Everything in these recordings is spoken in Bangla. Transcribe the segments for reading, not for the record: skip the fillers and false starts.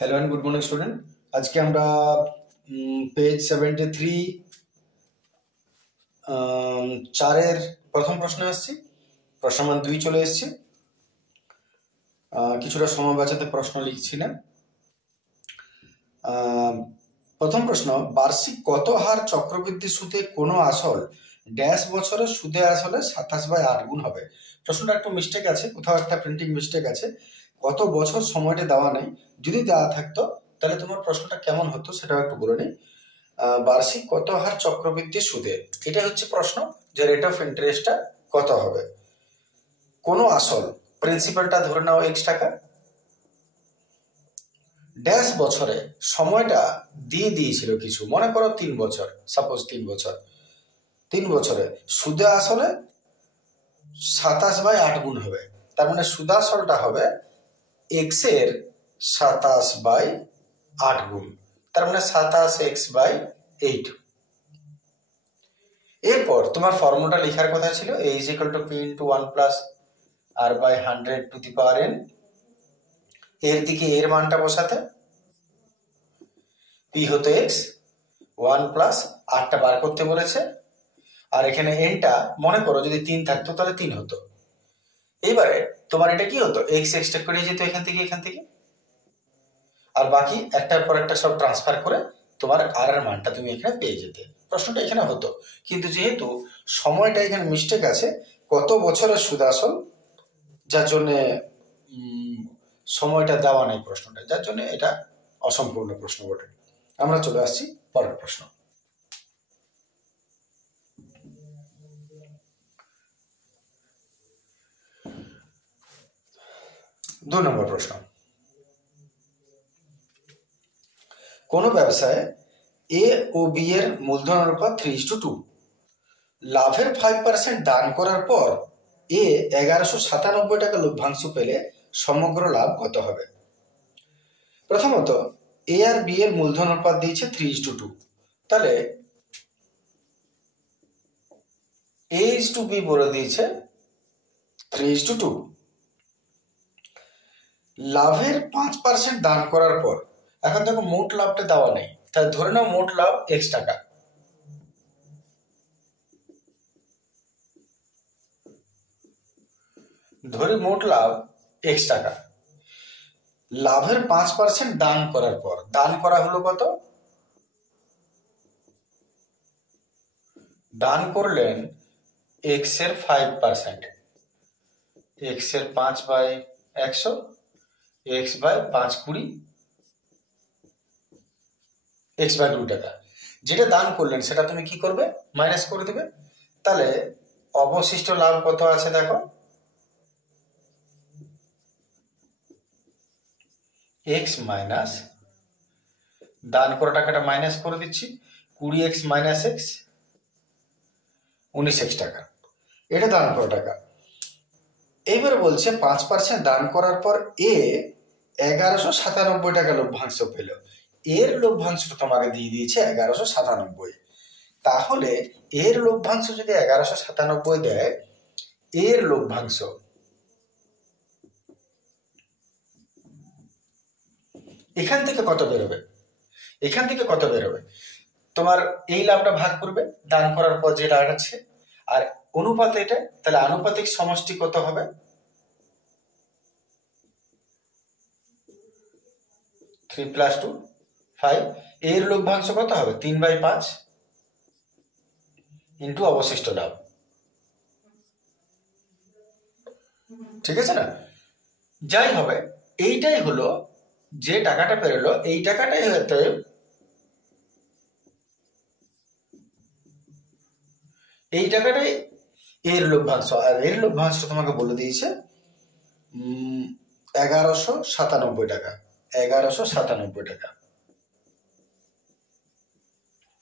Hello and good morning student. আজকে আমরা পেজ 73 চারের প্রথম প্রশ্নে আসছি। প্রশ্ন মান 2 চলে এসেছি। কিছুটা সময় বাঁচাতে প্রশ্ন লিখছি না। প্রথম প্রশ্ন, বার্ষিক কত হার চক্রবৃদ্ধি সুদে কোনো আসল ড্যাশ বছরের সুদে আসলে 27/8 গুণ হবে? প্রশ্নটা একটু মিস্টেক আছে, কোথাও একটা প্রিন্টিং মিস্টেক আছে। কত বছর সময়টা দেওয়া নেই। যদি দেওয়া থাকতো তাহলে তোমার প্রশ্নটা কেমন হতো সেটাও একটু বলে নিই। বার্ষিক কত হার চক্রবৃদ্ধি সুদে, এটা হচ্ছে প্রশ্ন যে রেট অফ ইন্টারেস্টটা কত হবে। কোনো আসল প্রিন্সিপালটা ধরে নাও x টাকা, ড্যাশ বছরে সময়টা দিয়ে দিয়েছিল কিছু, মনে করো 3 বছর, সাপোজ 3 বছর, 3 বছরে সুদে আসলে 27/8 গুণ হবে। তার মানে সুদাসলটা হবে x এর 27/8 গুণ, তার মানে 27x/8। এরপর তোমার ফর্মুলাটা লেখার কথা ছিল a is equal to p into 1 plus r by 100 to the power n। এর দিকে এর মানটা বসাতে, p হতো x, 1 প্লাস আরটা বার করতে বলেছে, আর এখানে nটা মনে করো যদি 3 থাকতো তাহলে 3 হতো। এইবারে তোমার এটা কি হতো, x এক্সট্রা করে যেত এখান থেকে এখান থেকে, আর বাকি একটার পর একটা সব ট্রান্সফার করে তোমার আর এর মানটা তুমি এখানে পেয়ে যেতে। প্রশ্নটা এখানে হতো, কিন্তু যেহেতু সময়টা এখানে মিস্টেক আছে, কত বছরের সুদ আসল, যার জন্যে সময়টা দেওয়া নেই প্রশ্নটা, যার জন্য এটা অসম্পূর্ণ প্রশ্ন বটে। আমরা চলে আসছি পরের প্রশ্ন। দুই নম্বর প্রশ্ন, কোন ব্যবসায় এ ও বি এর মূলধন অনুপাত 3:2, লাভের 5% দান করার পর এ 1197 টাকা লভ্যাংশ পেলে সমগ্র লাভ কত হবে? প্রথমত এ আর বি এর মূলধন অনুপাত দিয়েছে 3:2, তাহলে এ ইজ টু বি বলে দিয়েছে 3:2। লাভের 5% দান করার পর, এখন দেখো মোট লাভটা দেওয়া নেই, তাই ধরে নাও মোট লাভ x টাকা। ধরি মোট লাভ x টাকা, লাভের 5% দান করার পর, দান করা হলো কত, দান করলেন x এর 5%, x এর 5/100, x/520, x/2 টাকা। যেটা দান করলেন সেটা তুমি কি করবে, মাইনাস করে দেবে। তাহলে অবশিষ্ট লাভ কত আছে দেখো, x মাইনাস দান করা টাকাটা মাইনাস করে দিচ্ছি, 20x মাইনাস x, 19x টাকা। এটা দান করা টাকা। এইবার বলছে 5% দান করার পর এ 1197 টাকা লভ্যাংশ পেল। এর লভ্যাংশ তোমাকে দিয়ে দিয়েছে 1197, তাহলে এর লভ্যাংশ যদি 1197 দেয়, এর লভ্যাংশ এখান থেকে কত বেরোবে, এখান থেকে কত বেরোবে, তোমার এই লাভটা ভাগ করবে দান করার পর যেটা আছে, আর অনুপাত এটা, তাহলে আনুপাতিক সমষ্টি কত হবে, 3 + 2 5। এর লভ্যাংশ কত হবে, 3/5 ইন্টু অবশিষ্ট লাভ। ঠিক আছে না? যাই হবে, এইটাই হলো যে টাকাটা পেরোলো, এই টাকাটাই হয়তো এই টাকাটাই এর লভ্যাংশ, আর এর লভ্যাংশ তোমাকে বলে দিয়েছে 1197 টাকা, 1197 টাকা।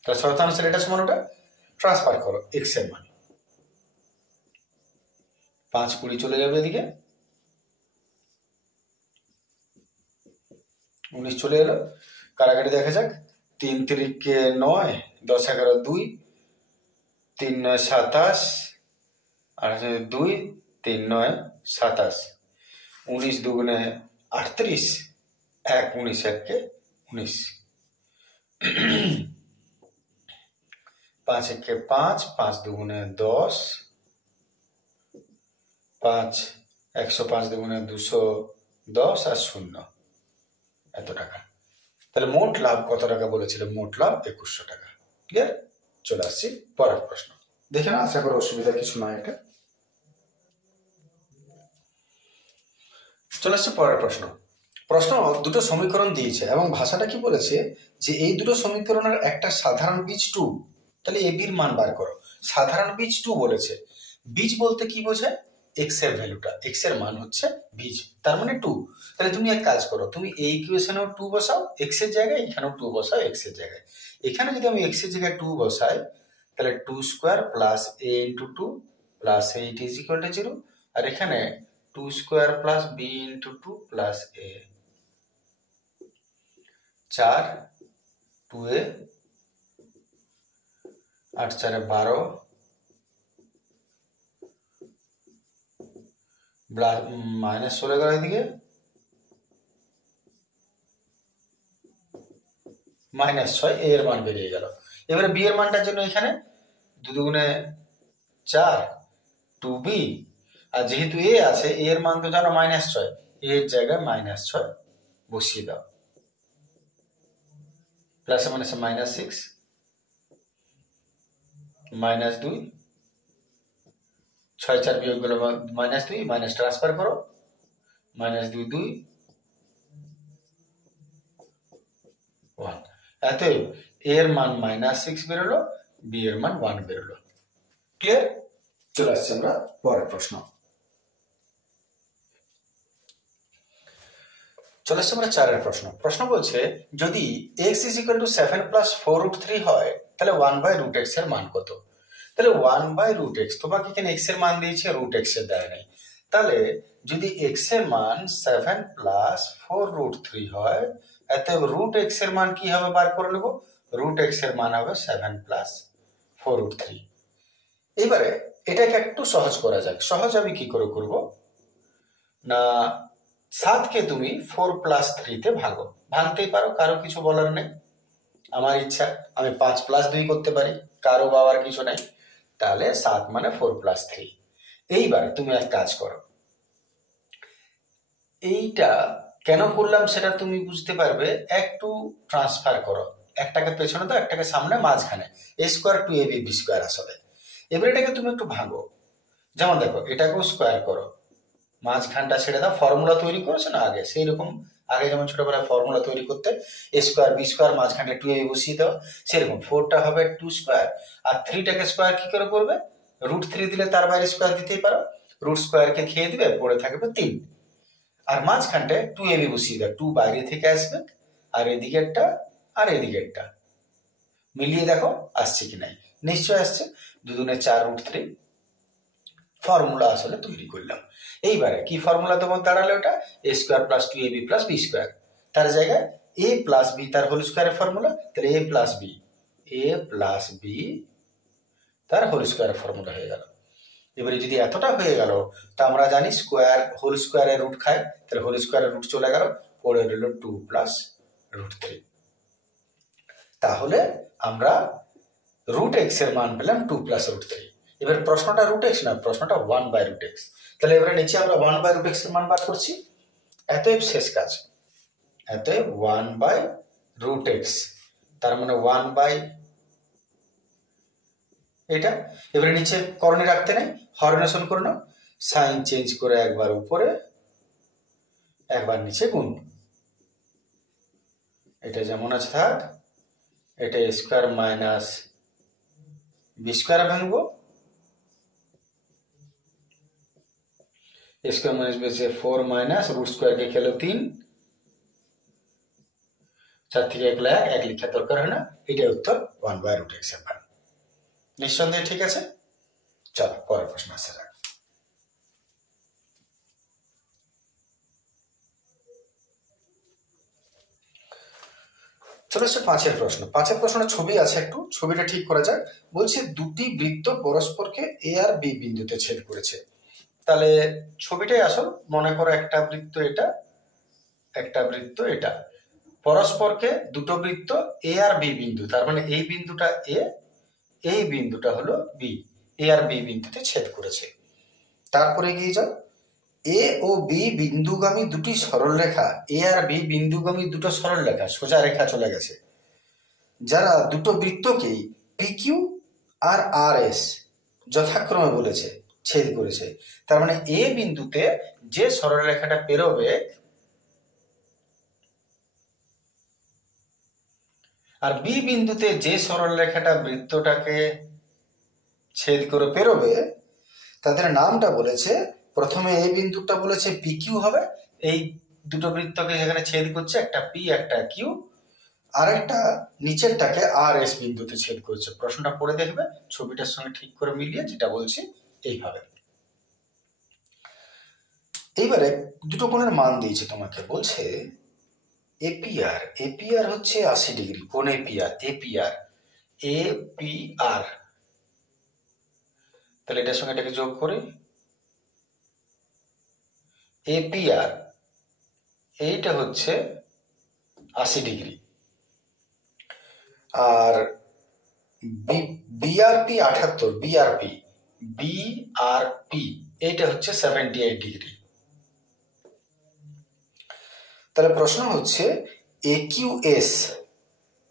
তাহলে শতাংশের এটা সমান ওটা ট্রান্সফার করো এক্স এর মান, 520 চলে যাবে এদিকে, 19 চলে এলো, কারাগারি দেখা যাক, 3 3 9, 10 11 2, 3 9 27, 8 2, 3 9 27, 19 2 38, এক 19 একে 19, 5 একে 5, 5 দুগুণে 10, 5 105 দুগুণে 210 আর 0 এত টাকা। তাহলে মোট লাভ কত টাকা বলেছিল? মোট লাভ 2100 টাকা। ক্লিয়ার? চলে আসছি পরের প্রশ্ন। দেখে না, আশা করি অসুবিধা কিছু নয়। এটা চলে আসছে পরের প্রশ্ন। প্রশ্ন দুটো সমীকরণ দিয়েছে এবং ভাষাটা কি বলেছে যে এই দুটো সমীকরণের একটা সাধারণ বীজ 2, তাহলে এ বির মান বার করো। সাধারণ বীজ 2 বলেছে। বীজ বলতে কি বোঝায়? এক্স এর ভ্যালুটা, এক্স এর মান হচ্ছে বীজ, তার মানে 2। তাহলে তুমি এক কাজ করো, তুমি এই ইকুয়েশনেও 2 বসাও এক্স এর জায়গায়, এখানেও 2 বসাও এক্স এর জায়গায়। এখানে যদি আমি এক্স এর জায়গায় 2 বসাই, তাহলে 2 square plus a into 2 plus 8 is equal to 0, আর এখানে 2 square plus b into 2 plus a, 4 2a 8 4 12 minus চলে গেল এদিকে, -6 a এর মান বেরিয়ে গেল। এবারে b এর মানটার জন্য এখানে 2 দুগুণে 4 2b, আর যেহেতু a আছে, a এর মান তো জানো -6, a এর জায়গায় -6 বসিয়ে দাও। প্লাস মাইনাসে -6 -2, 6 4 বিয়োগ গেল -2, মাইনাস ট্রান্সফার করো, -2 2 1। অতএব a এর মান -6 বেরোলো, b এর মান 1 বেরোলো। ক্লিয়ার? চলে আসছে আমরা পরের প্রশ্ন। চলে আসছে আমরা 4 এর প্রশ্ন। প্রশ্ন বলছে যদি x is equal to 7 plus 4√3 হয়, তাহলে 1/√x এর মান কত? তাহলে 1/√x, তোমাকে এখানে x এর মান দিয়েছে, √x এর দেয় নাই। তাহলে যদি x এর মান 7 প্লাস 4√3 হয়, এতে √x এর মান কি হবে বার করে নেব। √x এর মান হবে 7 প্লাস 4√3। এবারে এটাকে একটু সহজ করা যাক। সহজ আমি কি করে করব না, 7কে তুমি 4 প্লাস 3 তে ভাগো, ভাঙতেই পারো, কারো কিছু বলার নেই। আমার ইচ্ছা আমি 5 প্লাস 2 করতে পারি, কারো বাবার কিছু নাই। তাহলে 7 মানে 4 প্লাস 3। এইবার তুমি এক কাজ করো, এইটা কেন করলাম সেটা তুমি বুঝতে পারবে, একটু ট্রান্সফার করো, একটাকে পেছনে দাও, একটাকে সামনে, মাঝখানে a square 2ab b square আসলে। এবার এটাকে তুমি একটু ভাঙো, যেমন দেখো এটাকেও স্কোয়ার করো, মাঝখানটা ছেড়ে দাও, ফর্মুলা তৈরি করেছে না আগে, সেই রকম আগে যেমন ছোটবেলায় ফর্মুলা তৈরি করতে a স্কোয়ার b স্কোয়ার মাঝখানে 2ab বসিয়ে দাও, সেরকম 4টা হবে 2 স্কোয়ার, আর 3টাকে স্কোয়ার কি করে করবে? √3 দিলে তার বাইরে স্কোয়ার দিতেই পারো, রুট স্কোয়ারকে খেয়ে দিবে, পড়ে থাকবে 3। আর মাঝখানটায় 2ab বসিয়ে দাও, 2 বাইরে থেকে আসবে, আর এদিকেরটা আর এদিকেরটা মিলিয়ে দেখো আসছে কি নাই। নিশ্চয় আসছে, 2 দুগুণে 4 √3। ফর্মুলা আসলে তৈরি করলাম। এইবারে কি ফর্মুলা তোমার দাঁড়ালো? ওটা a square plus 2ab plus b square, তার জায়গায় a প্লাস b তার হোল স্কোয়ারের ফর্মুলা, তাহলে a প্লাস b তার হোল স্কোয়ারের ফর্মুলা হয়ে গেল। এবারে যদি এতটা হয়ে গেল, তা আমরা জানি স্কোয়ার হোল স্কোয়ারের রুট খায়, তাহলে হোল স্কোয়ারের রুট চলে গেল, পড়ে রইল 2 প্লাস √3। তাহলে আমরা √x এর মান পেলাম 2 প্লাস √3। এবার প্রশ্নটা √x না, প্রশ্নটা 1/√x। তাহলে এবারে নিচে আমরা 1/√x এর মান বার করছি। এতএব শেষ কাজ, এতএব 1/√x, তার মানে 1 এটা। এবারে নিচে করণে রাখতে নেই, হরনেশন করে নাও, সাইন চেঞ্জ করে একবার উপরে একবার নিচে গুণ, এটা যেমন আছে থাক। এটা a square minus b square ভাঙবো, a square minus b 4 minus root স্কোয়ারকে খেলো 3, 4 থেকে 1 লা 1 লিখা দরকার হয় না। এটাই উত্তর 1/√x এর মান। নিঃসন্দেহে ঠিক আছে। চলো পরের প্রশ্ন আসা যাক। চলে আসছে 5 এর প্রশ্ন। 5 এর প্রশ্নের ছবি আছে, একটু ছবিটা ঠিক করা যাক। বলছে দুটি বৃত্ত পরস্পরকে a আর b বিন্দুতে ছেদ করেছে। তাহলে ছবিটাই আসল, মনে করো একটা বৃত্ত এটা, একটা বৃত্ত এটা, পরস্পরকে দুটো বৃত্ত এ আর বি বিন্দু, তার মানে এই বিন্দুটা এ, এই বিন্দুটা হলো বি, এ আর বি বিন্দুতে ছেদ করেছে। তারপরে গিয়ে যাও, এ ও বি বিন্দুগামী দুটি সরলরেখা, এ আর বি বিন্দুগামী দুটো সরলরেখা সোজা রেখা চলে গেছে, যারা দুটো বৃত্তকেই পি কিউ আর আর এস যথাক্রমে বলেছে ছেদ করেছে। তার মানে এ বিন্দুতে যে সরলরেখাটা পেরোবে আর বি বিন্দুতে যে সরলরেখাটা বৃত্তটাকে ছেদ করে পেরোবে তাদের নামটা বলেছে, প্রথমে এ বিন্দুটা বলেছে পি কিউ হবে, এই দুটো বৃত্তকে যেখানে ছেদ করছে একটা পি একটা কিউ, আর একটা নিচেরটাকে আর এস বিন্দুতে ছেদ করছে। প্রশ্নটা পড়ে দেখবে, ছবিটার সঙ্গে ঠিক করে মিলিয়ে যেটা বলছি এইভাবে। এইবারে দুটো কোণের মান দিয়েছে তোমাকে, বলছে এপিআর, এপিআর হচ্ছে 80 ডিগ্রি, কোণ এপিআর, এপিআর এপিআর, তাহলে এটার সঙ্গে এটাকে যোগ করি, এপিআর এইটা হচ্ছে 80 ডিগ্রি, আর বিআরপি 78, বিআরপি বিআরপি এইটা হচ্ছে 78 ডিগ্রি। তাহলে প্রশ্ন হচ্ছে এ কিউ এস,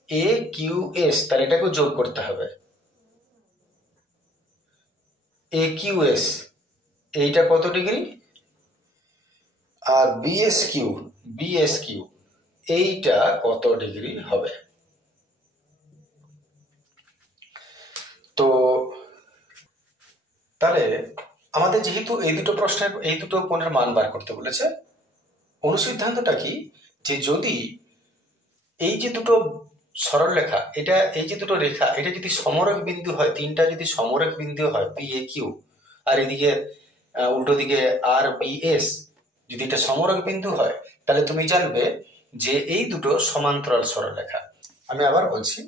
এ কিউ এস, তাহলে এটাকে যোগ করতে হবে, এ কিউ এস এইটা কত ডিগ্রি, আর বিএস কিউ, বিএস কিউ এইটা কত ডিগ্রি হবে। তো তাহলে আমাদের যেহেতু এই দুটো প্রশ্নের এই দুটো কোণের মান বার করতে বলেছে, অনুসিদ্ধান্তটা কি, যে যদি এই যে দুটো সরলরেখা, এটা এই যে দুটো রেখা এটা যদি সমরেখ বিন্দু হয়, তিনটা যদি সমরেখ বিন্দু হয় পি এ কিউ, আর এদিকে উল্টো দিকে আর বি এস, যদি এটা সমরেখ বিন্দু হয় তাহলে তুমি জানবে যে এই দুটো সমান্তরাল সরলরেখা। আমি আবার বলছি,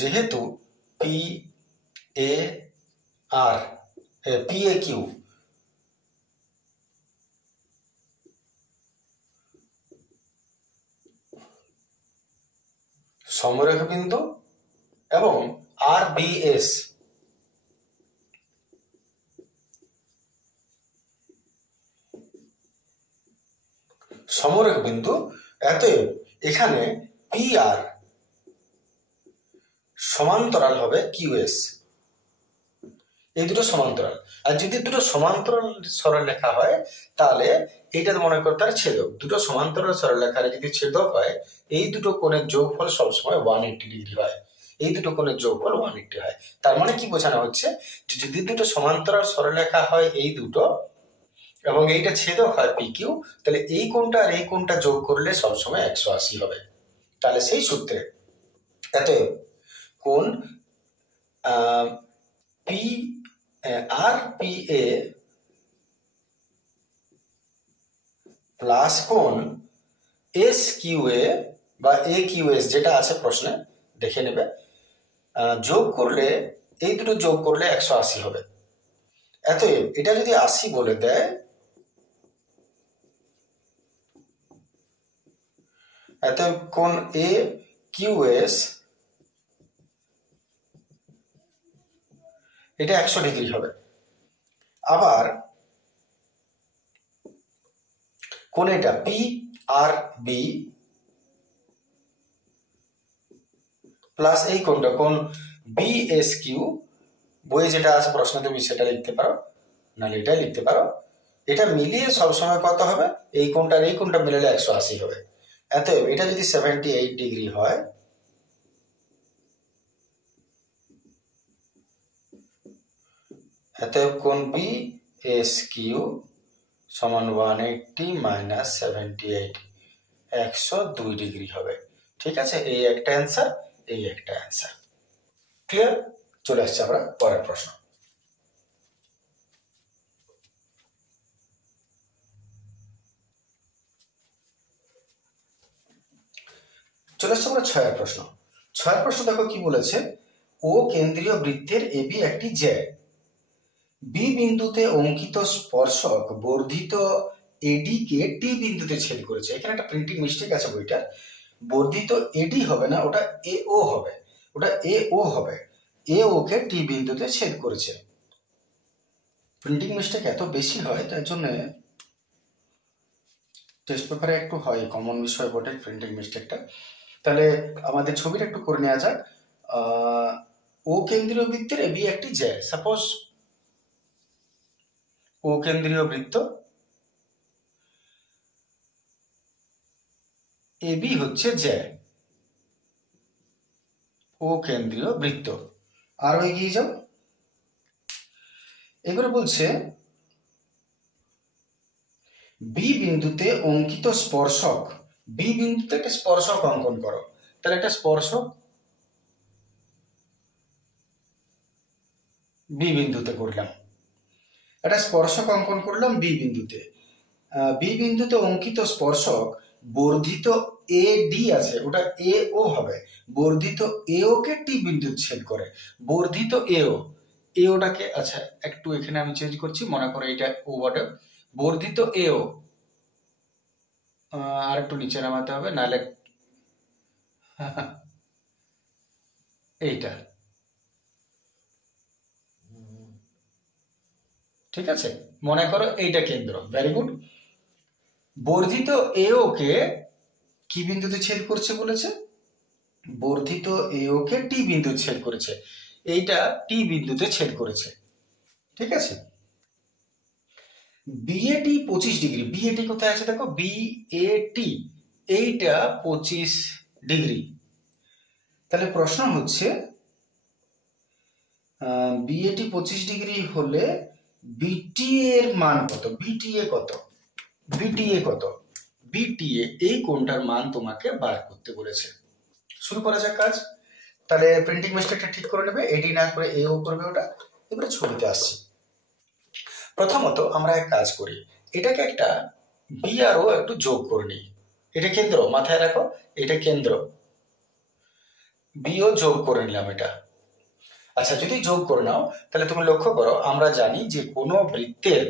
যেহেতু P A R P A Q সমরেখ বিন্দু এবং আর বি এস সমরেখ বিন্দু, অতএব এখানে পি আর সমান্তরাল হবে কিউএস, এই দুটো সমান্তরাল। আর যদি দুটো সমান্তরাল সরলরেখা হয় তাহলে এইটা মনে করতে হয় ছেদক, দুটো সমান্তরাল সরলরেখার যদি ছেদক হয় এই দুটো কোণের যোগফল সবসময় 180 ডিগ্রি হয়, এই দুটো কোণের যোগফল 180 হয়। তার মানে কি বোঝানো হচ্ছে, যে যদি দুটো সমান্তরাল সরলরেখা হয় এই দুটো এবং এইটা ছেদক হয় পি কিউ, তাহলে এই কোণটা আর এই কোণটা যোগ করলে সবসময় 180 হবে। তাহলে সেই সূত্রে অতএব কোণ P R P A plus কোণ এস কিউ এ বা এ কিউ এস যেটা আছে প্রশ্নে দেখে নেবে, যোগ করলে এই দুটো যোগ করলে 180 হবে। অতএব এটা যদি 80 বলে দেয়, অতএব কোণ এ কিউ এস এটা 100 ডিগ্রি হবে। আবার কোণ এটা পি আর বি প্লাস এই কোণটা কোণ বি এস কিউ, বইয়ে যেটা আছে প্রশ্ন তুমি সেটা লিখতে পারো, নাহলে এটাই লিখতে পারো, এটা মিলিয়ে সবসময় কত হবে, এই কোণটা আর এই কোণটা মিলালে 180 হবে। অতএব এটা যদি 78 ডিগ্রি হয়, অতএব কোণ বি এস কিউ সমান 180 মাইনাস 78, 102 ডিগ্রি হবে। ঠিক আছে, এই একটা অ্যান্সার, এই একটা অ্যান্সার। ক্লিয়ার? চলে আসছে আমরা পরের প্রশ্ন। চলে আসছে আমরা 6 প্রশ্ন। 6 প্রশ্ন দেখো কি বলেছে, ও কেন্দ্রীয় বৃত্তের এবি একটি জ্যা, বি বিন্দুতে অঙ্কিত স্পর্শক বর্ধিত এডি কে টি বিন্দুতে ছেদ করেছে। এখানে একটা প্রিন্টিং মিস্টেক আছে বইটার, বর্ধিত এডি হবে না, ওটা এ ও হবে, ওটা এ ও হবে, এ ও কে টি বিন্দুতে ছেদ করেছে। প্রিন্টিং মিস্টেক এত বেশি হয় তার জন্য টেস্ট পেপারে একটু হয়, কমন বিষয় বটে প্রিন্টিং মিস্টেকটা। তাহলে আমাদের ছবিটা একটু করে নেওয়া যাক। ও কেন্দ্রীয় বৃত্তের এবি একটি জ্যা, সাপোজ ও কেন্দ্রীয় বৃত্ত, এবি হচ্ছে জ্যা, ও কেন্দ্রীয় বৃত্ত। আরো এগিয়ে যাও। এবারে বলছে বি বিন্দুতে অঙ্কিত স্পর্শক, বি বিন্দুতে একটা স্পর্শক অঙ্কন করো। তাহলে একটা স্পর্শক বি বিন্দুতে করলাম, একটা স্পর্শক অঙ্কন করলাম বি বিন্দুতে। বি বিন্দুতে অঙ্কিত স্পর্শক বর্ধিত এ ডি আছে, ওটা এ ও হবে, বর্ধিত এ ও কে টি বিন্দু ছেদ করে। বর্ধিত এ ওটাকে, আচ্ছা একটু এখানে আমি চেঞ্জ করছি, মনে করো এটা ও বটে, বর্ধিত এ ও, আর একটু নিচে নামাতে হবে নাহলে এইটা, ঠিক আছে, মনে করো এইটা কেন্দ্র, ভেরি গুড। বর্ধিত এ ও কে কি বিন্দুতে ছেদ করছে বলেছে, বর্ধিত এ ও কে টি বিন্দু ছেদ করেছে, এইটা টি বিন্দুতে ছেদ করেছে, ঠিক আছে। বিএটি 25 ডিগ্রি, বিএটি কোথায় আছে দেখো, বিএটি এইটা 25 ডিগ্রি। তাহলে প্রশ্ন হচ্ছে বিএটি 25 ডিগ্রি হলে বিটিএ এর মান কত, বিটিএ কত, বিটিএ কত, বিটিএ এই কোণটার মান তোমাকে বার করতে বলেছে। শুরু করা যাক কাজ। তাহলে প্রিন্টিং মিস্টেকটা ঠিক করে নেবে, এডি না করে এ ও করবে ওটা। এবারে ছবিতে আসছি। প্রথমত আমরা এক কাজ করি, এটাকে একটা বি আর ও একটু যোগ করে নিই। এটা কেন্দ্র, মাথায় রাখো এটা কেন্দ্র, বি ও যোগ করে নিলাম এটা। আচ্ছা যদি যোগ করে নাও তাহলে তুমি লক্ষ্য করো, আমরা জানি যে কোনো বৃত্তের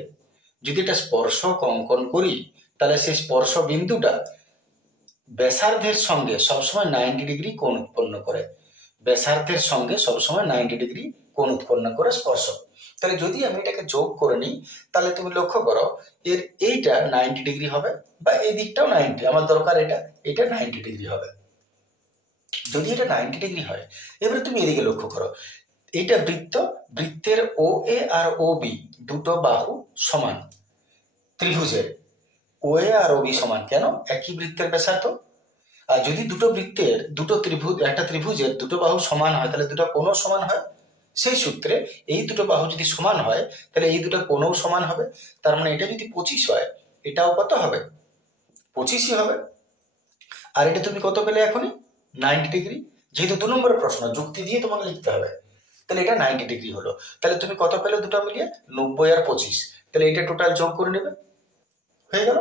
যদি একটা স্পর্শক অঙ্কন করি তাহলে সেই স্পর্শ বিন্দুটা ব্যাসার্ধের সঙ্গে সবসময় 90 ডিগ্রি কোণ উৎপন্ন করে, ব্যাসার্ধের সঙ্গে সবসময় 90 ডিগ্রি কোণ উৎপন্ন করে স্পর্শক। তাহলে যদি আমি এটাকে যোগ করে নিই তাহলে তুমি লক্ষ্য করো এর এইটা 90 ডিগ্রি হবে, বা এই দিকটাও 90, আমার দরকার এটা 90 ডিগ্রি হবে। যদি এটা 90 ডিগ্রি হয়, এবারে তুমি এদিকে লক্ষ্য করো, এইটা বৃত্ত, বৃত্তের ও এ আর ও বি দুটো বাহু সমান, ত্রিভুজের ও এ আর ও বি সমান, কেন, একই বৃত্তের ব্যাসার্ধ। আর যদি দুটো বৃত্তের দুটো ত্রিভুজ, একটা ত্রিভুজের দুটো বাহু সমান হয় তাহলে দুটো কোণও সমান হয়। সেই সূত্রে এই দুটো বাহু যদি সমান হয় তাহলে এই দুটো কোণও সমান হবে। তার মানে এটা যদি 25 হয় এটাও কত হবে, 25ই হবে। আর এটা তুমি কত পেলে এখনই, 90 ডিগ্রি। যেহেতু 2 নম্বরের প্রশ্ন, যুক্তি দিয়ে তোমাকে লিখতে হবে, তাহলে এটা 90 ডিগ্রি হলো। তাহলে তুমি কত পেলে দুটো মিলিয়ে, 90 আর 25, তাহলে এটা টোটাল যোগ করে নেবে, হয়ে গেল।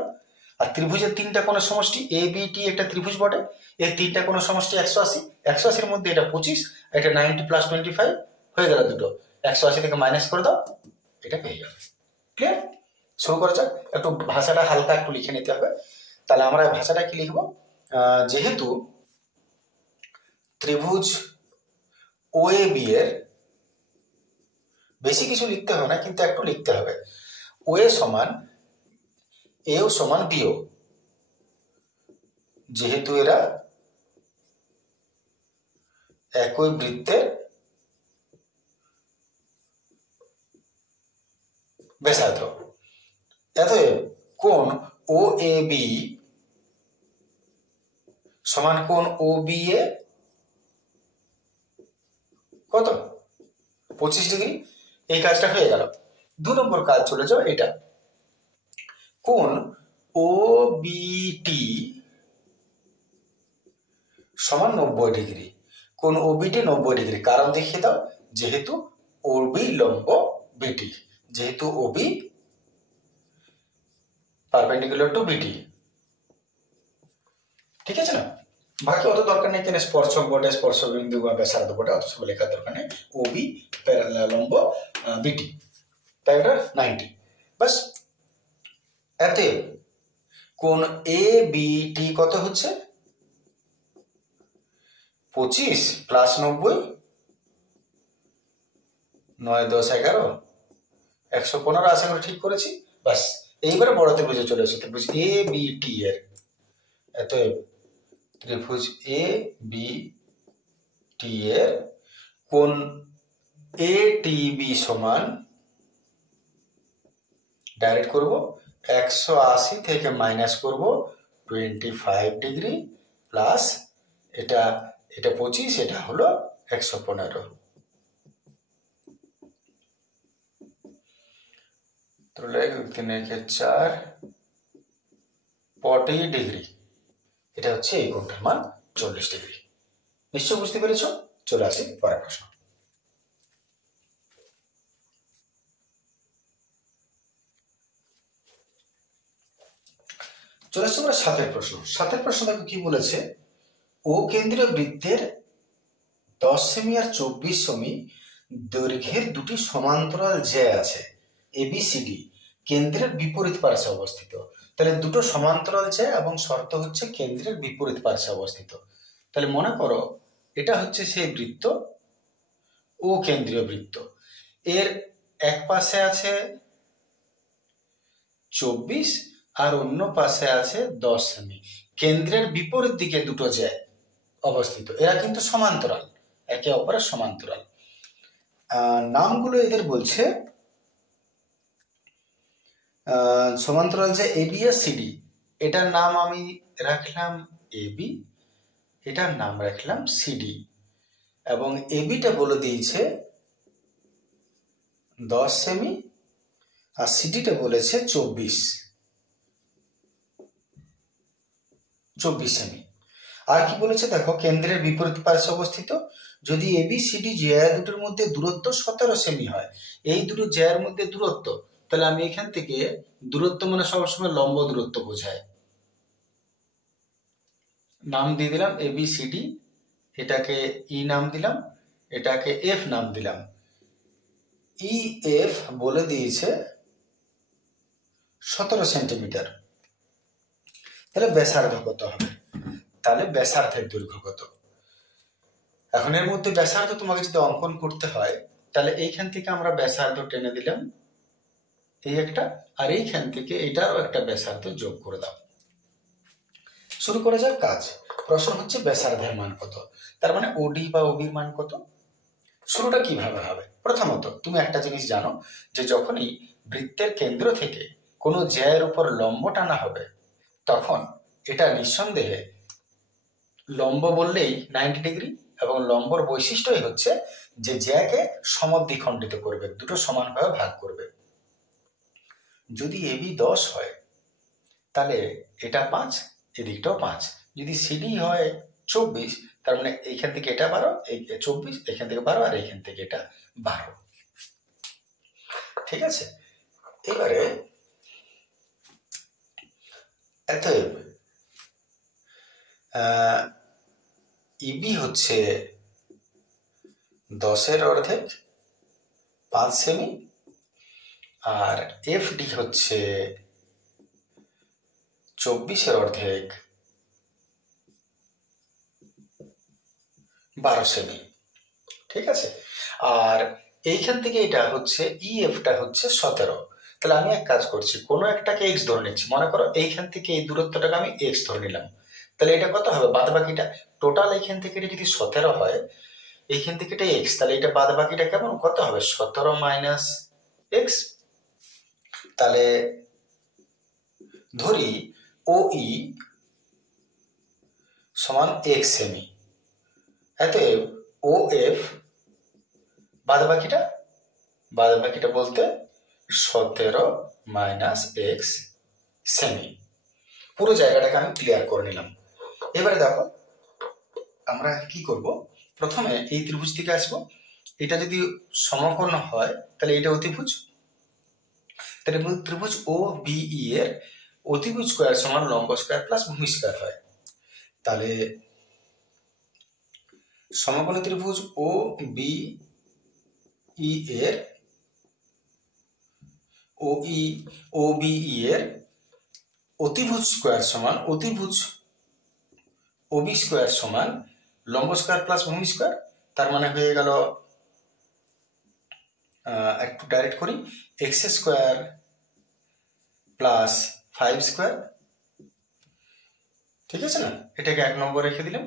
আর ত্রিভুজের 3টা কোণের সমষ্টি এ বি টি একটা ত্রিভুজ বটে, এর 3টা কোণের সমষ্টি 180, 180-এর মধ্যে এটা 25, এটা 90 + 25 হয়ে গেল দুটো, 180 থেকে মাইনাস করে দাও, এটা পেয়ে যাবে। ক্লিয়ার? শুরু করা যাক। একটু ভাষাটা হালকা একটু লিখে নিতে হবে। তাহলে আমরা ভাষাটা কি লিখবো, যেহেতু ত্রিভুজ ও এ বি এর, বেশি কিছু লিখতে হবে না কিন্তু একটু লিখতে হবে, ও এ সমান এও সমান বিও, যেহেতু এরা একই বৃত্তের ব্যাসার্ধ, অতএব কোণ ও এ বি সমান কোণ ও বি এ কত, 25 ডিগ্রি। এই কাজটা হয়ে গেল। 2 নম্বর কাজ চলে যাও, এটা কোণ ও বি টি সমান 90 ডিগ্রি, কোণ ও বি টি 90 ডিগ্রি, কারণ দেখিয়ে দাও, যেহেতু ও বি লম্ব বিটি, যেহেতু ও বি পারপেন্ডিকুলার টু বিটি, ঠিক আছে না। বাকি অত দরকার নেই, কেন স্পর্শক বটে, স্পর্শ বিন্দু বা ব্যাসার্ধ বটে, অত সব লেখার দরকার নেই। ও বি লম্ব বিটি, তাই ওটা 90 বাস। এতে কোণ এ বি টি কত হচ্ছে 25 প্লাস 90, 9 10 11, 115। আশা করি ঠিক করেছি। বাস, এইবারে বড় ত্রিভুজে চলে এসেছে। ত্রিভুজ এ বি টি এর, অতএব ত্রিভুজ এ বি টি এর কোণ এ টি বি সমান, ডাইরেক্ট করব 180 থেকে মাইনাস করব 25 ডিগ্রি, প্লাস এটা 25, এটা হলো 115। তাহলে 3 × 4 40 ডিগ্রি। এটা হচ্ছে এই কোণটার মান 40 ডিগ্রি। নিশ্চয় বুঝতে পেরেছ? চলে আসি পরের প্রশ্ন। চলে আসছি আমরা 7 প্রশ্ন। 7 প্রশ্ন দেখো কি বলেছে, ও কেন্দ্রীয় বৃত্তের 10 সেমি আর 24 সেমি দৈর্ঘ্যের দুটি সমান্তরাল জ্যা আছে এবিসিডি, কেন্দ্রের বিপরীত পার্শ্বে অবস্থিত। তাহলে দুটো সমান্তরাল জ্যা এবং শর্ত হচ্ছে কেন্দ্রের বিপরীত পার্শ্বে অবস্থিত। তাহলে মনে করো এটা হচ্ছে সেই বৃত্ত, ও কেন্দ্রীয় বৃত্ত, এর এক পাশে আছে 24 আর অন্য পাশে আছে 10 সেমি। কেন্দ্রের বিপরীত দিকে দুটো জ্যা অবস্থিত, এরা কিন্তু সমান্তরাল, একে অপরের সমান্তরাল। নামগুলো এদের বলছে সমান্তরাল যে এবি আর সিডি, এটার নাম আমি রাখলাম এবি, এটার নাম রাখলাম সিডি, এবং এবিটা বলে দিয়েছে 10 সেমি আর সিডিটা বলেছে 24 সেমি। আর কি বলেছে দেখো, কেন্দ্রের বিপরীত পার্শ্বে অবস্থিত। যদি এবি সিডি জ্যা দুটোর মধ্যে দূরত্ব 17 সেমি হয়, এই দুটো জ্যার মধ্যে দূরত্ব, তাহলে আমি এখান থেকে দূরত্ব মানে সবসময় লম্ব দূরত্ব বোঝায়, নাম দিয়ে দিলাম এবি সিডি, এটাকে ই নাম দিলাম, এটাকে এফ নাম দিলাম। ই এফ বলে দিয়েছে 17 সেন্টিমিটার। তাহলে ব্যাসার্ধ কত হবে? তাহলে ব্যাসার্ধের দৈর্ঘ্য কত? এখন এর মধ্যে ব্যাসার্ধ তোমাকে যদি অঙ্কন করতে হয়, তাহলে এইখান থেকে আমরা ব্যাসার্ধ টেনে দিলাম এই একটা, আর এইখান থেকে এটারও একটা ব্যাসার্ধ যোগ করে দাও। শুরু করা যাক কাজ। প্রশ্ন হচ্ছে ব্যাসার্ধের মান কত, তার মানে ওডি বা ওবির মান কত। শুরুটা কিভাবে হবে? প্রথমত তুমি একটা জিনিস জানো যে যখনই বৃত্তের কেন্দ্র থেকে কোনো জ্যায়ের উপর লম্ব টানা হবে, তখন এটা নিঃসন্দেহে লম্ব বললেই 90 ডিগ্রি, এবং লম্বর বৈশিষ্ট্যই হচ্ছে যে জ্যাকে সমদ্বিখণ্ডিত করবে, দুটো সমানভাবে ভাগ করবে। যদি এবি 10 হয় তাহলে এটা 5, এদিকটাও 5। যদি সিডি হয় 24, তার মানে এইখান থেকে এটা 12, 24, এখান থেকে 12, আর এইখান থেকে এটা 12। ঠিক আছে? এবারে অতএব ইবি হচ্ছে 10-এর অর্ধেক 5 সেমি, আর এফডি হচ্ছে 24-এর অর্ধেক 12 সেমি। ঠিক আছে? আর এইখান থেকে এটা হচ্ছে ইএফটা হচ্ছে 17। তাহলে আমি এক কাজ করছি, কোনো একটাকে এক্স ধরে নিচ্ছি। মনে করো এইখান থেকে এই দূরত্বটাকে আমি এক্স ধরে নিলাম। তাহলে এটা কত হবে? বাদ বাকিটা টোটাল এইখান থেকে এটা যদি 17 হয়, এইখান থেকে এটা এক্স, তাহলে এটা বাদ বাকিটা কেমন কত হবে? 17 মাইনাস এক্স। তাহলে ধরি ও ই সমান এক্স সেমি, অতএব ও এফ বাদ বাকিটা বলতে 17 মাইনাস এক্স সেমি। পুরো জায়গাটাকে আমি ক্লিয়ার করে নিলাম। এবারে দেখো আমরা কি করব, প্রথমে এই ত্রিভুজ থেকে আসবো। এটা যদি সমকোণ হয় তাহলে এটা অতিভুজ, তাহলে ত্রিভুজ ও বিই এর অতিভুজ স্কয়ার সমান লম্ব স্কয়ার প্লাস ভূমি স্কয়ার হয়। তাহলে সমকোণী ত্রিভুজ ও বিই এর ও বিই এর অতিভুজ স্কোয়ার সমান অতিভুজ ওবি স্কোয়ার সমান লম্ব স্কোয়ার প্লাস ভূমি স্কোয়ার, তার মানে হয়ে গেল একটু ডাইরেক্ট করি, এক্স স্কোয়ার প্লাস 5 স্কোয়ার, ঠিক আছে না? এটাকে 1 নম্বর রেখে দিলাম।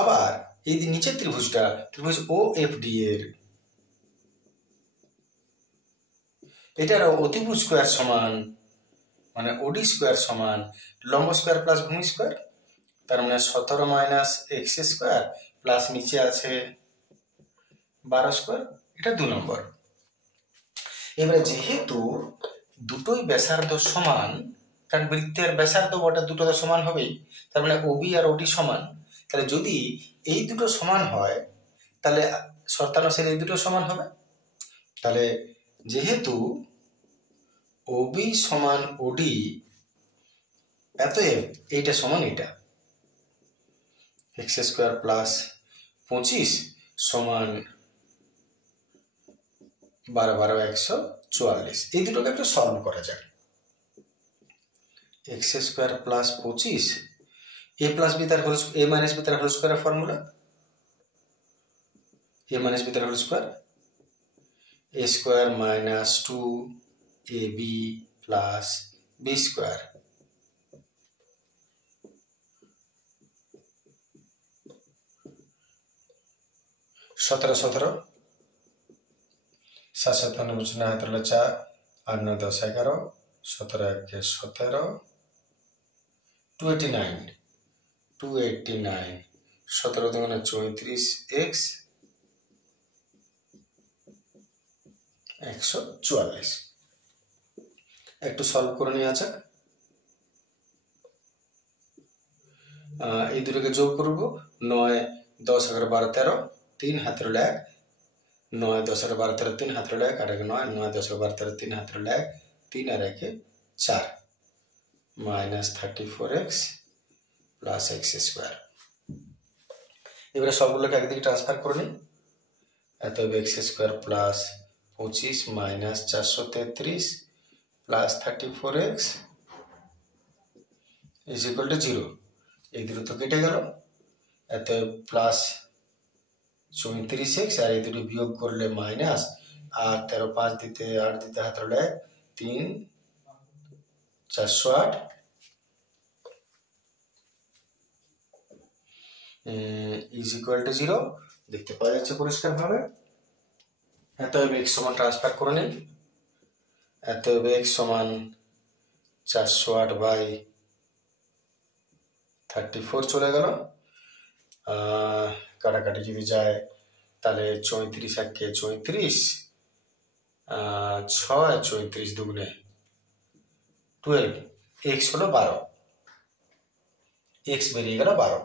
আবার এই নিচের ত্রিভুজটা, ত্রিভুজ ও এফ ডি এর এটার অতিভুজ স্কোয়ার সমান মানে ওডি স্কোয়ার সমান লম্ব স্কোয়ার প্লাস ভূমি স্কোয়ার, তার মানে 17 মাইনাস এক্স স্কোয়ার প্লাস নিচে আছে 12 স্কোয়ার, এটা 2 নম্বর। এবারে যেহেতু দুটোই ব্যাসার্ধ সমান, কারণ বৃত্তের ব্যাসার্ধ বটে, দুটো তো সমান হবেই, তার মানে ওবি আর ওডি সমান, তাহলে যদি এই দুটো সমান হয় তাহলে শর্তানুসারে এই দুটো সমান হবে। তাহলে যেহেতু ওবি সমান ওডি, অতএব এইটা সমান এটা, এক্স স্কোয়ার প্লাস 25 সমান 12 12 144। এই দুটোকে একটু সলভ করা যাক। এক্স স্কোয়ার প্লাস 25 এ প্লাস বি তার হোল, এ মাইনাস বি তার হোল স্কোয়ারের ফর্মুলা, এ মাইনাস বি তার whole square, A square minus 2 A B plus B square, সতেরো 7 7 9 হাতের 4 8 9 10 11 17 1 17 289 17 দুগুণে 34 এক্স 144। একটু সলভ করে নেওয়া যাক। এই দুটোকে যোগ করব, 9 10 11 12 13 3 হাতের 1, 9 10 11 12 13 3 হাতের 1 আর 9 9 10 11 12 13 3 হাতের 1 3 আর 1 4 minus 34x plus x square. এবারে সবগুলোকে একদিকে ট্রান্সফার করে নিই, অতএব x square plus 25 minus 433 plus 34x is equal to 0। এই দুটো তো কেটে গেল, অতএব প্লাস 34x আর এই দুটো বিয়োগ করলে মাইনাস, আর 13 5 দিতে 8 দিতে হাতের 1 3 408 ইজ ইকুয়াল টু 0 দেখতে পাওয়া যাচ্ছে পরিষ্কার ভাবে। অতএব x সমান ট্রান্সফার করে নিই, অতএব x সমান 408 বাই 34 চলে গেল, কাটাকাটি যদি যায় তাহলে 34 1 34 6 34 দুগুণে 12, x হলো 12, x বেরিয়ে গেল 12।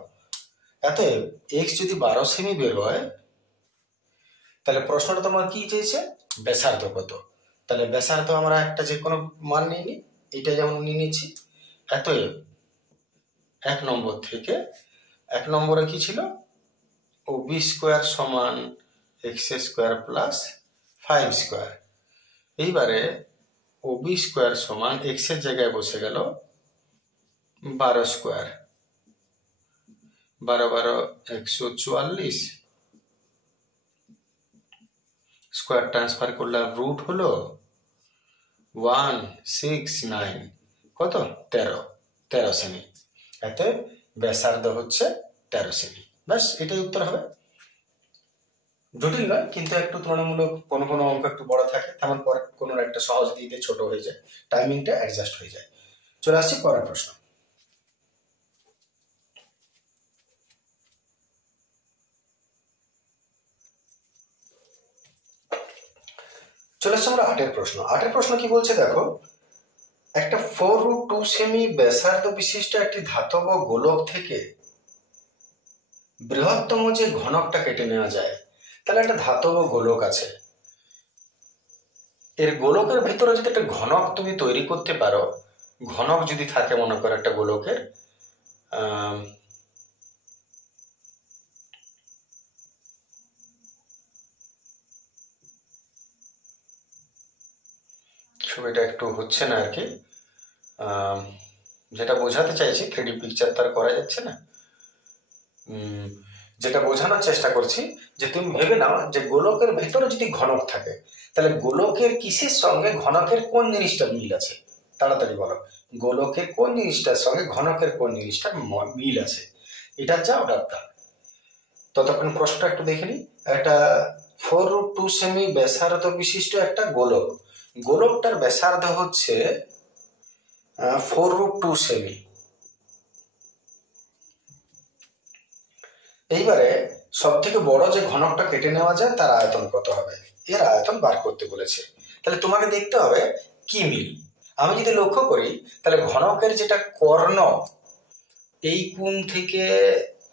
অতএব x যদি 12 সেমি বের হয় তাহলে প্রশ্নটা তোমার কি চেয়েছে, ব্যাসার্ধ কত। তাহলে ব্যাসার্ধ আমরা একটা যে কোনো মান নিয়ে নিই, এইটা যেমন নিয়ে নিচ্ছি। অতএব 1 নম্বর থেকে 1 নম্বরে কি ছিল, ও বি স্কোয়ার সমান এক্স স্কোয়ার প্লাস 5 স্কোয়ার। এইবারে ও বি স্কোয়ার সমান এক্স এর জায়গায় বসে গেল 12 স্কোয়ার, 12 12 144, স্কোয়ার ট্রান্সফার করলাম, রুট হলো 169 কত 13 সেমি। অতএব ব্যাসার্ধ হচ্ছে 13 সেমি। ব্যাস এটাই উত্তর হবে। জটিল নয়, কিন্তু একটু তুলনামূলক কোনো কোনো অঙ্ক একটু বড় থাকে, তেমন পরে কোনো একটা সহজ দিয়ে ছোট হয়ে যায়, টাইমিংটা অ্যাডজাস্ট হয়ে যায়। চলে আসছি পরের প্রশ্ন। চলে আসছে আমরা 8 প্রশ্ন। 8 প্রশ্ন কি বলছে দেখো, একটা 4√2 সেমি ব্যাসার্ধ বিশিষ্ট একটি ধাতব গোলক থেকে বৃহত্তম যে ঘনকটা কেটে নেওয়া যায়, তাহলে একটা ধাতব গোলক আছে, এর গোলকের ভিতরে যদি একটা ঘনক তুমি তৈরি করতে পারো, ঘনক যদি থাকে মনে করো একটা গোলকের, ছবিটা একটু হচ্ছে না আর কি, যেটা বোঝাতে চাইছি, 3D পিকচার তার করা যাচ্ছে না, যেটা বোঝানোর চেষ্টা করছি যে তুমি ভেবে নাও যে গোলকের ভেতরে যদি ঘনক থাকে, তাহলে গোলকের কিসের সঙ্গে ঘনকের কোন জিনিসটা মিল আছে? তাড়াতাড়ি বলো, গোলকের কোন জিনিসটার সঙ্গে ঘনকের কোন জিনিসটার মিল আছে? এটা যা ওটার তা। ততক্ষণ প্রশ্নটা একটু দেখে নি। একটা 4√2 সেমি ব্যাসার্ধ বিশিষ্ট একটা গোলক, গোলকটার ব্যাসার্ধ হচ্ছে 4√2 সেমি। এইবারে সব থেকে বড় যে ঘনকটা কেটে নেওয়া যায় তার আয়তন কত হবে, এর আয়তন বার করতে বলেছে। তাহলে তোমাকে দেখতে হবে কি মিল। আমি যদি লক্ষ্য করি তাহলে ঘনকের যেটা কর্ণ, এই কোণ থেকে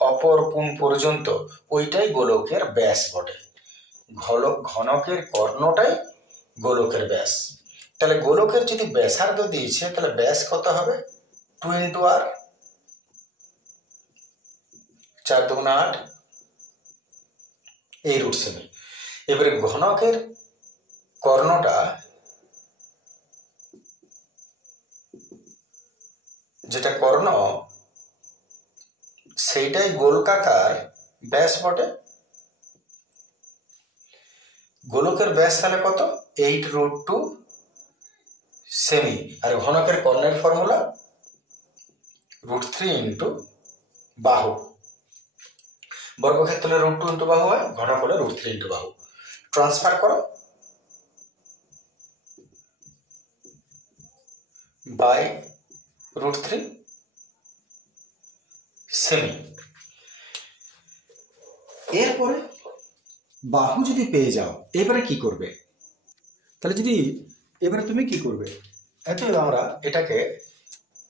অপর কোণ পর্যন্ত ওইটাই গোলকের ব্যাস বটে। ঘনকের কর্ণটাই গোলকের ব্যাস। তাহলে গোলকের যদি ব্যাসার্ধ দিয়েছে তাহলে ব্যাস কত হবে? 2 × r, 4 × 8, এই রুট সেমি। এবারে ঘনকের কর্ণটা, যেটা কর্ণ সেইটাই গোলকাকার ব্যাস বটে। গোলকের ব্যাস তাহলে কত? 8√2 সেমি। আর ঘনকের কর্ণের ফর্মুলা √3 × বাহু। বর্গক্ষেত্র হলে √2 × বাহু হয়, ঘনক হলে √3 × বাহু। ট্রান্সফার করো বাই √3 সেমি। এরপরে বাহু যদি পেয়ে যাও, এবারে কি করবে? তাহলে যদি এবারে তুমি কি করবে, এত আমরা এটাকে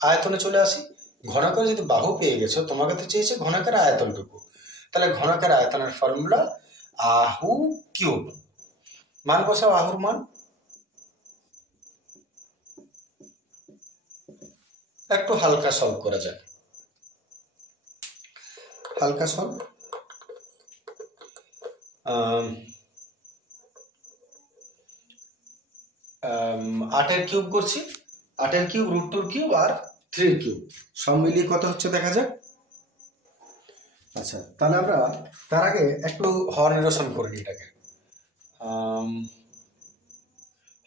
আয়তনে চলে আসি। ঘনকের যদি বাহু পেয়ে গেছো, তোমাকে তো চেয়েছে ঘনকের আয়তনটুকু, তাহলে ঘনকের আয়তনের ফর্মুলা আহু কিউব। মান বসাও, আহুর মান একটু হালকা সলভ করা যায়, হালকা সলভ। 8 কিউব করছি, 8 কিউব, √2 কিউব আর 3 কিউব, সব মিলিয়ে কত হচ্ছে দেখা যাক। আচ্ছা, তাহলে আমরা তার আগে একটু হর নিরসন করে নিই এটাকে।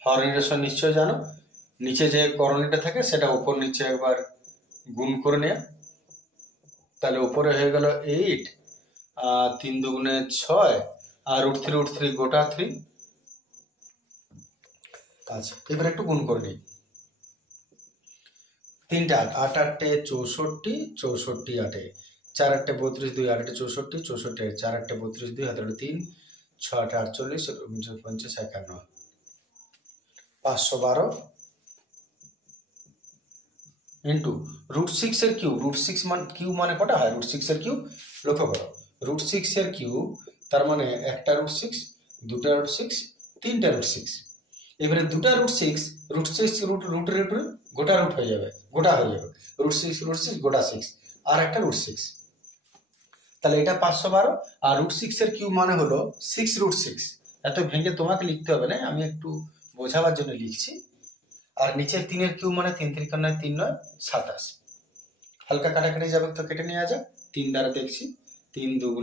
হর নিরসন নিশ্চয় জানো, নিচে যে করণীটা থাকে সেটা উপর নিচে একবার গুণ করে নেয়া। তাহলে উপরে হয়ে গেল 8, 3 × 2 = 6, আর √3 গোটা 3। আচ্ছা, এবার একটু গুণ করে নিই। 3 8 8 8 64, 64 8, 4 8 32, 2 8 64, 64 4 8 32, 2 হাতে 3, 6 8 48, 50 51, 512 ইন্টু √6 এর কিউব। √6 কিউব মানে কটা হয়? √6 এর কিউব লক্ষ্য করো, √6 এর কিউব তার মানে একটা √6, দুটা √6, তিনটা √6। এবারে দুটা √6 গোটা রুট হয়ে যাবে, √6 গোটা 6, আর একটা √6। তাহলে এটা 512, আর √6 এর কিউব মানে হলো 6√6। এত ভেঙে তোমাকে লিখতে হবে না, আমি একটু বোঝাবার জন্য লিখছি। আর নিচের 3 এর কিউব মানে 3 × 3 = 3 9 27। হালকা কাটাকাটি যাবে তো কেটে নেওয়া যাক। 3 দ্বারা দেখছি, 3 2 ×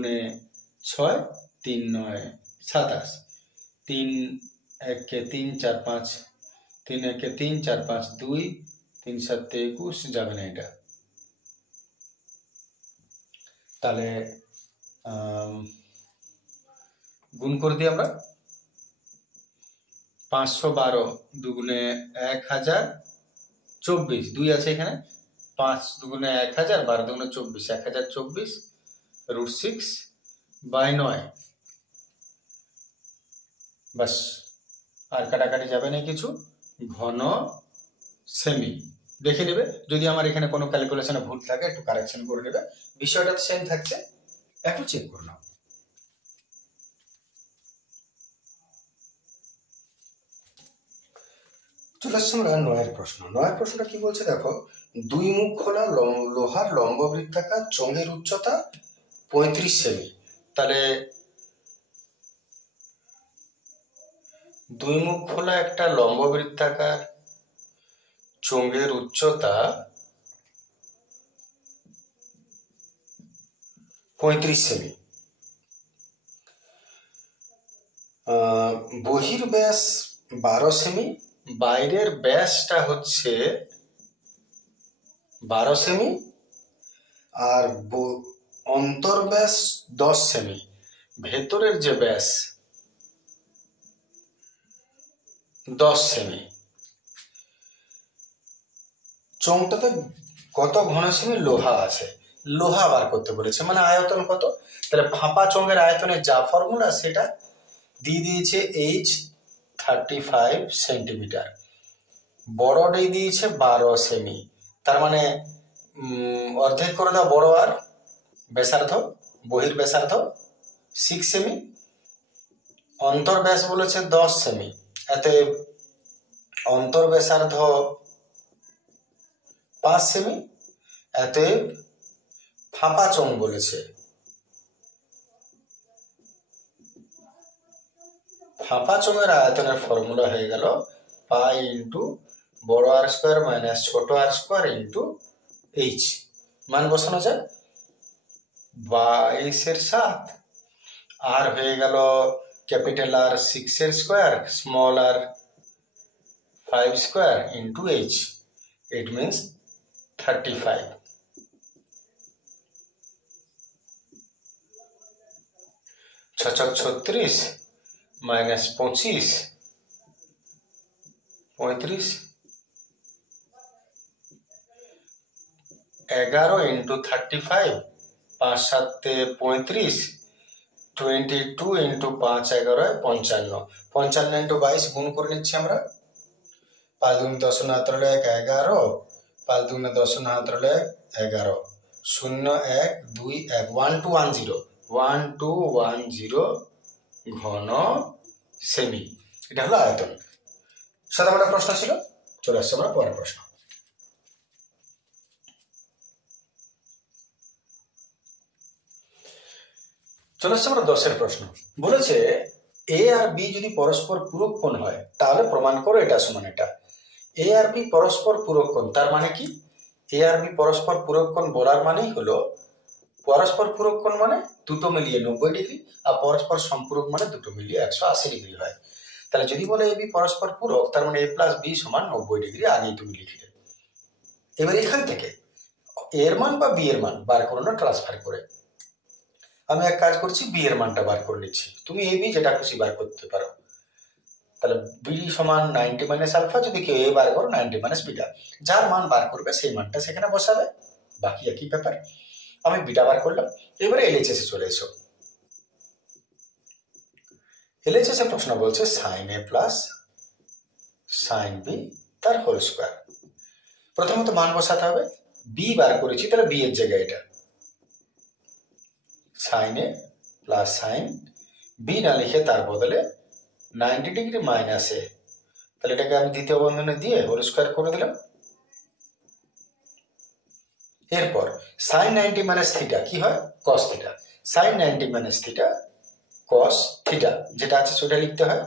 6, 3 9 27, 3 1 3 4 5, 3 1 3 4 5 2, 3 7 21, যাবে না এটা। তাহলে গুণ করে দিই আমরা। 512 2 × 1024, 2 আছে এখানে, 5 2 × 1000, 12 2 × 24, 1024 √6/9। বাস, আর কাটাকাটি যাবে না কিছু। ঘন সেমি দেখে নেবে, যদি আমার এখানে কোনো ক্যালকুলেশনে ভুল থাকে একটু কারেকশন করে নেবে, বিষয়টা সেম থাকছে, একটু চেক করে নাও। চলে আসছে আমরা 9 প্রশ্ন। 9 প্রশ্নটা কি বলছে দেখো, 2 মুখ খোলা লোহার লম্ব বৃত্তাকার চোঙের উচ্চতা 35 সেমি। তাহলে 2 মুখ খোলা একটা লম্ব বৃত্তাকার চোঙের উচ্চতা 35 সেমি, বহির ব্যাস 12 সেমি, বাইরের ব্যাসটা হচ্ছে 12 সেমি, আর অন্তর ব্যাস 10 সেমি, ভেতরের যে ব্যাস 10 সেমি। চোঙটাতে কত ঘন সেমি লোহা আছে, লোহা বার করতে বলেছে, মানে আয়তন কত। তাহলে ফাঁপা চোঙের আয়তনের যা ফর্মুলা সেটা দিয়ে দিয়েছে H35 সেন্টিমিটার, বড় দিয়ে দিয়েছে 12 সেমি, তার মানে অর্ধেক করে দাও বড় আর ব্যাসার্ধ, বহির ব্যাসার্ধ 6 সেমি, অন্তর ব্যাস বলেছে 10 সেমি, এতে অন্তর ব্যাসার্ধ 5 সেমি, এতে ফাঁপা চোঙ বলেছে, ফাঁপা চোঙের আয়তনের ফর্মুলা হয়ে গেল পাই ইন্টু বড় আর স্কোয়ার মাইনাস ছোট আর স্কোয়ার ইন্টু এইচ। মান বসানো যায় 22/7, আর হয়ে গেল ক্যাপিটাল আর 6 এর square, small R 5 square into H, it means 35। 36 minus 25, 35, 11 into 35, 5 7 35, 22 into 5 11 55, 55 into 22 গুণ করে নিচ্ছি আমরা, 5 2 10 না 11, 5 2 10 না 11, 0 1 2 1 1210, 1210 ঘন সেমি, এটা হলো আয়তন। 7 নম্বর প্রশ্ন ছিল, চলে আসছে আমরা পরের প্রশ্ন। চলে আসছে আমরা 10 এর প্রশ্ন। বলেছে এ আর বি যদি পরস্পর পূরক কোণ হয় তাহলে প্রমাণ করো এটা সমান এটা। এ আর বি পরস্পর পূরক কোণ, তার মানে কি? এ আর বি পরস্পর পূরক কোণ বলার মানেই হলো পরস্পর পূরক কোণ মানে দুটো মিলিয়ে 90 ডিগ্রি, আর পরস্পর সম্পূরক মানে দুটো মিলিয়ে 180 ডিগ্রি হয়। তাহলে যদি বলে এ বি পরস্পর পূরক, তার মানে এ প্লাস বি সমান 90 ডিগ্রি, আগেই তুমি লিখলে। এবার এখান থেকে এর মান বা বি এর মান বার করো না ট্রান্সফার করে। আমি এক কাজ করছি, বি এর মানটা বার করে নিচ্ছি, তুমি এ বি যেটা খুশি বার করতে পারো। তাহলে বি সমান 90 মাইনাস আলফা, যদি কেউ এ বার করো 90 মাইনাস বিটা, যার মান বার করবে সেই মানটা সেখানে বসাবে, বাকি একই ব্যাপার। আমি বিটা বার করলাম। এবারে এলএইচএস এ চলে এসো। এলএইচএস এ প্রশ্ন বলছে সাইন এ প্লাস সাইন বি তার হোল স্কোয়ার। প্রথমত মান বসাতে হবে, বি বার করেছি তাহলে বি এর জায়গায় এটা সাইন এ প্লাস সাইন বি না লিখে তার বদলে 90 ডিগ্রি মাইনাস এ, তাহলে এটাকে আমি দ্বিতীয় বন্ধনে দিয়ে হোল স্কোয়ার করে দিলাম। এরপর সাইন 90 মাইনাস থিটা কি হয়? Cos theta. Sine 90 minus theta cos theta, যেটা আছে সেটা লিখতে হয়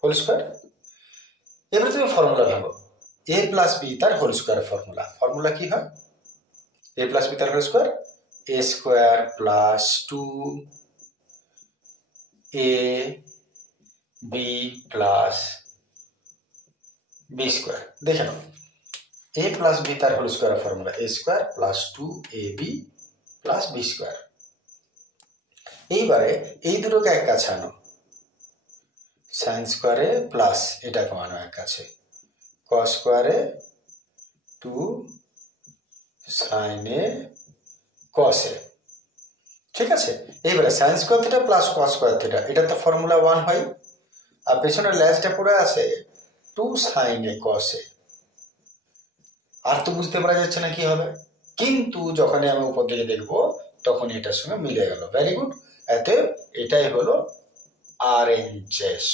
হোল স্কোয়ার। এবারে তুমি ফর্মুলা ভাবো, এ প্লাস বি তার হোল স্কোয়ার ফর্মুলা। ফর্মুলা কি হয়? এ প্লাস বি তার whole square, A square plus 2 A B plus B square. দেখে নাও, এ প্লাস বি তার whole square formula A square plus 2 A B plus B square. এইবারে এই দুটোকে এক কাছে আনো, সাইন স্কোয়ারে প্লাস এটা কমানো এক কাছে, কস স্কোয়ারে 2 সাইনে কসে। ঠিক আছে, এইবারে sine square theta plus cos square theta, এটা তো ফর্মুলা 1 হয়, আর পেছনের ল্যাজটা পড়ে আছে 2 সাইনে কসে। আর তো বুঝতে পারা যাচ্ছে না কি হবে, কিন্তু যখন আমি উপর দিকে দেখবো তখন এটার সঙ্গে মিলে গেল। ভেরি গুড, এতে এটাই হলো আরএইচএস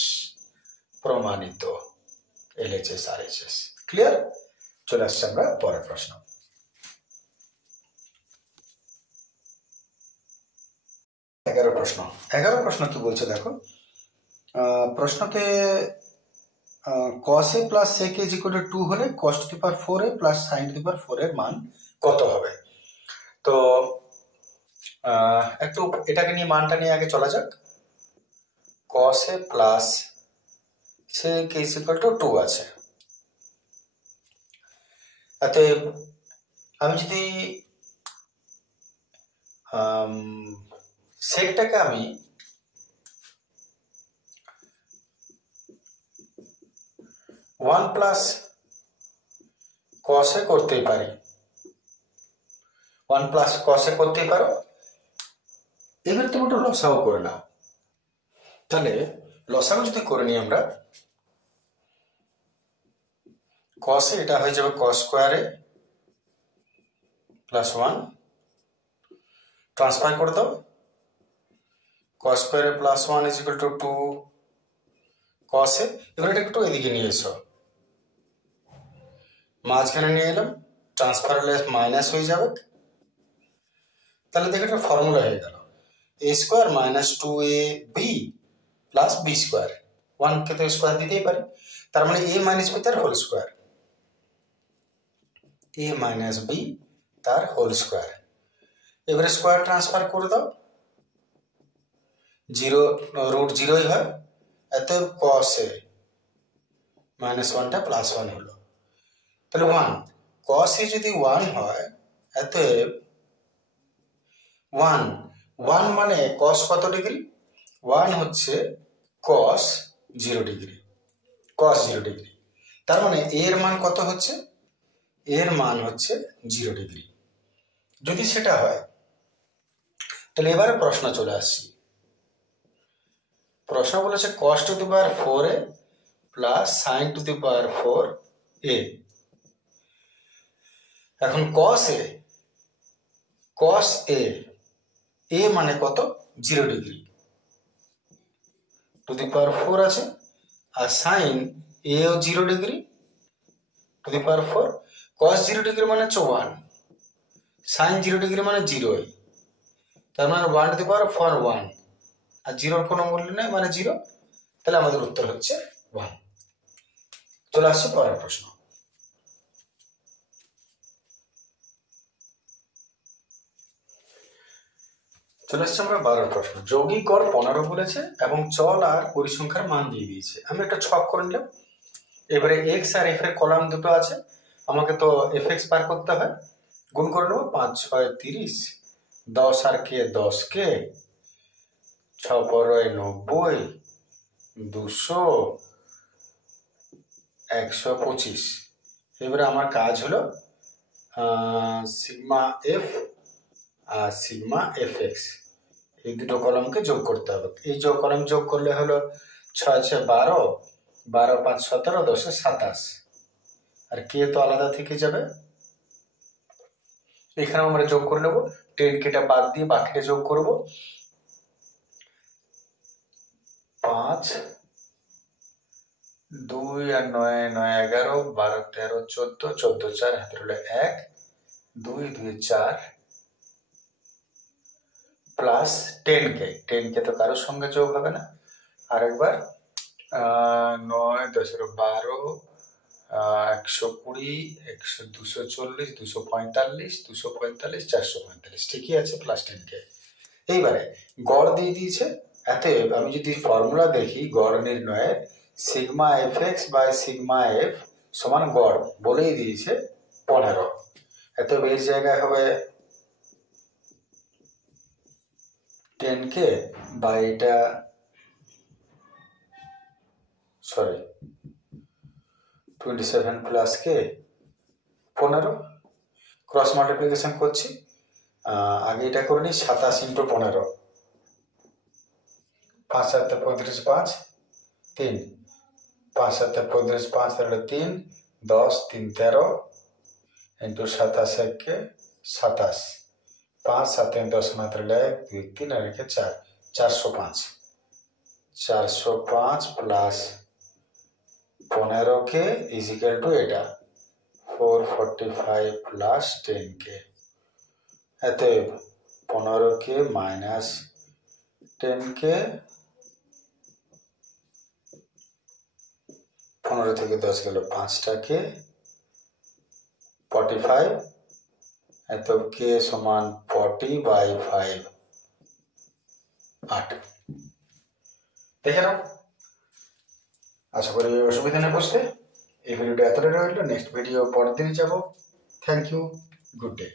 প্রমাণিত, এলএইচএস আরএইচএস। ক্লিয়ার? চলে আসছে আমরা পরের প্রশ্ন। 11 প্রশ্ন। 11 প্রশ্ন কি বলছে দেখো, প্রশ্নতে cos a plus sec a equal to 2 হলে cos to the power 4a plus sin to the power 4 এর মান কত হবে? তো একটু এটাকে নিয়ে মানটা নিয়ে আগে চলা যাক। cos a plus sec a equal to 2 আছে। অতএব আমি যদি সেকটাকে আমি ওয়ান প্লাস cos a করতেই পারি, ওয়ান প্লাস cos a করতেই পারো। এবার তুমি একটু লসাও করে নাও। তাহলে লসাও যদি করে নিই আমরা, cos a এটা হয়ে যাবে cos square a plus 1, transfer করে দাও। cos square a plus 1 is equal to 2 cos a। এবার এটা একটু এদিকে নিয়ে এসো, মাঝখানে নিয়ে এলাম, ট্রান্সফার হলে মাইনাস হয়ে যাবে। তাহলে দেখো একটা ফর্মুলা হয়ে গেল, a square minus 2ab plus b square. 1 কে তো স্কোয়ার দিতেই পারি, তার মানে a মাইনাস b তার whole square, a minus b তার হোল স্কোয়ার। এবারে স্কোয়ার ট্রান্সফার করে দাও, জিরো রুট জিরোই হয়। এত cos a মাইনাস 1টা প্লাস 1 হলো, তাহলে 1 cos a যদি 1 হয়, অতএব 1 মানে cos কত ডিগ্রি? 1 হচ্ছে cos 0 ডিগ্রি, cos 0 ডিগ্রি। তার মানে এর মান কত হচ্ছে? এর মান হচ্ছে 0 ডিগ্রি। যদি সেটা হয় তাহলে এবারে প্রশ্ন চলে আসছি। প্রশ্ন বলেছে cos to the power 4a plus sin to the power 4a। এখন cos a মানে কত? 0 ডিগ্রি, টু দি পাওয়ার 4 আছে, আর sin a ও 0 degree to the power 4। cos 0 degree মানে হচ্ছে 1, sin 0 ডিগ্রি মানে 0, তার মানে 1 টু দি পাওয়ার 4 1, আর 0-র কোনো মূল্য নেই মানে 0। তাহলে আমাদের উত্তর হচ্ছে 1। চলে আসছে পরের প্রশ্ন। চলে আসছে আমরা 12 প্রশ্ন। যৌগিক গড় 15 বলেছে এবং চল আর পরিসংখ্যার মান দিয়ে দিয়েছে। আমি একটা ছক করে নিলাম। এবারে এক্স আর এফ এর কলাম দুটো আছে, আমাকে তো এফ এক্স বার করতে হয়। গুণ করে নেবো, 5 6 30, 10 আর কে 10 কে, 6 পরয় 90, 200, 125। এবারে আমার কাজ হলো sigma F R sigma F x, এই দুটো কলমকে যোগ করতে হবে। এই যোগ কলম যোগ করলে হলো 6 6 12, 12 5 17, 10 27, আর কে তো আলাদা থেকে যাবে। এখানে আমরা যোগ করে নেবো, 10 কেটা বাদ দিয়ে বাকিটা যোগ করব। 5 2 আর 9 9 11, 12 13 14, 14 4 হাতে হলো 1, 2 2 4 প্লাস 10 কে তো কারোর সঙ্গে যোগ হবে না। আরেকবার 9 10 12, 120, 240, 245, 245, 445, ঠিকই আছে, প্লাস 10 কে। এইবারে গড় দিয়ে দিয়েছে। অতএব আমি যদি ফর্মুলা দেখি গড় নির্ণয়ের, sigma F X by sigma F সমান গড় বলেই দিয়েছে 15। অতএব এর জায়গায় হবে 10k বা এটা সরি 27 প্লাস কে 15, ক্রস মাল্টিপ্লিকেশন করছি। আগে এটা করে নিই, 27 ইন্টু 15, 5 7 35 5 3, 5 7 35 5 তাহলে 3, 10 3 13 ইন্টু 27 কে 27, 5 7 10 মাত্র 1 2 3 আর একে 4, 405, 405 plus 15k is equal to এটা 445 প্লাস 10k। অতএব 15k মাইনাস 10k, 15 থেকে 10 গেল 5টাকে 45 এত কে সমান 40/5 8 দেখে নাও। আশা করি অসুবিধা নেই বুঝতে। এই ভিডিওটা এতটাই রইল, নেক্সট ভিডিও পরের দিন যাব। Thank you, good day.